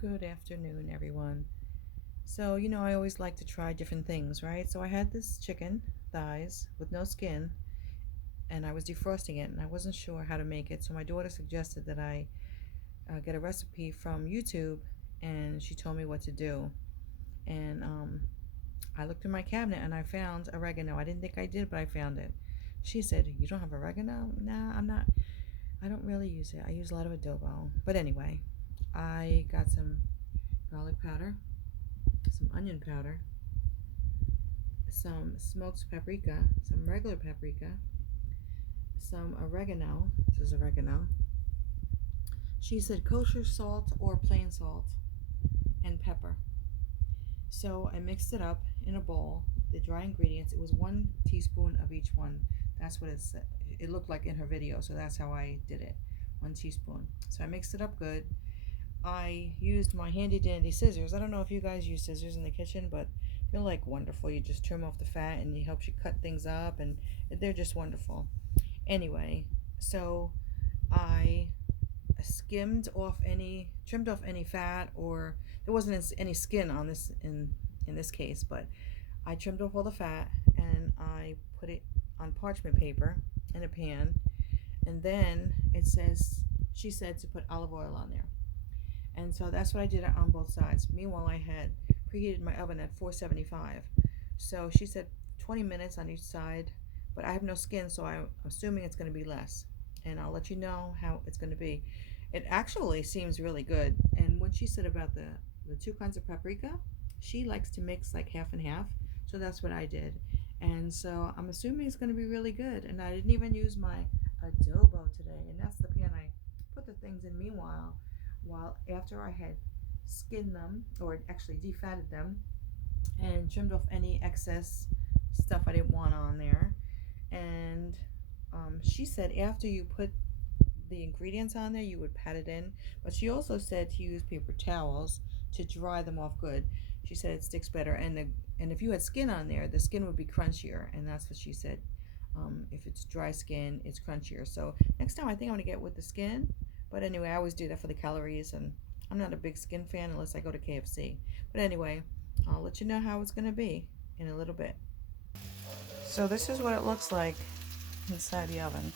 Good afternoon, everyone. So, I always like to try different things, right? So, I had this chicken thighs with no skin, and I was defrosting it, and I wasn't sure how to make it. So, my daughter suggested that I get a recipe from YouTube, and she told me what to do. And I looked in my cabinet and I found oregano. I didn't think I did, but I found it. She said, "You don't have oregano?" Nah, I don't really use it. I use a lot of adobo. But anyway, I got some garlic powder, some onion powder, some smoked paprika, some regular paprika, some oregano. This is oregano. She said kosher salt or plain salt and pepper. So I mixed it up in a bowl, the dry ingredients. It was 1 teaspoon of each one. That's what it looked like in her video, so that's how I did it. 1 teaspoon. So I mixed it up good. I used my handy dandy scissors. I don't know if you guys use scissors in the kitchen, but they're like wonderful. You just trim off the fat and it helps you cut things up, and they're just wonderful. Anyway, so I trimmed off any fat, or there wasn't any skin on this in this case, but I trimmed off all the fat and I put it on parchment paper in a pan, and then she said to put olive oil on there. And so that's what I did on both sides. Meanwhile, I had preheated my oven at 475. So she said 20 minutes on each side, but I have no skin, so I'm assuming it's going to be less. And I'll let you know how it's going to be. It actually seems really good. And what she said about the two kinds of paprika, she likes to mix like half and half. So that's what I did. And so I'm assuming it's going to be really good. And I didn't even use my adobo today. And that's the pan I put the things in meanwhile, while after I had skinned them, or actually defatted them, and trimmed off any excess stuff I didn't want on there. And she said after you put the ingredients on there, you would pat it in. But she also said to use paper towels to dry them off good. She said it sticks better, and if you had skin on there, the skin would be crunchier, and that's what she said. If it's dry skin, it's crunchier. So next time, I think I'm gonna get with the skin. But anyway, I always do that for the calories, and I'm not a big skin fan unless I go to KFC. But anyway, I'll let you know how it's gonna be in a little bit. So this is what it looks like inside the oven.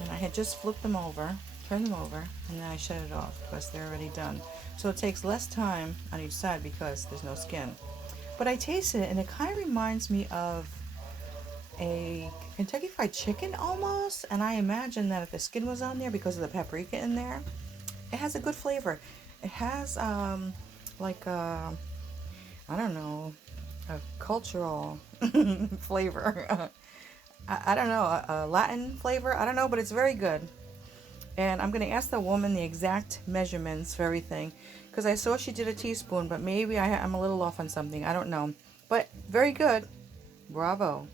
And I had just flipped them over, turned them over, and then I shut it off because they're already done. So it takes less time on each side because there's no skin. But I tasted it and it kind of reminds me of a Kentucky Fried Chicken almost. And I imagine that if the skin was on there because of the paprika in there, it has a good flavor. It has like I don't know, a cultural flavor. I don't know, a Latin flavor. I don't know, but it's very good. And I'm going to ask the woman the exact measurements for everything because I saw she did a teaspoon, but maybe I'm a little off on something. I don't know. But very good. Bravo.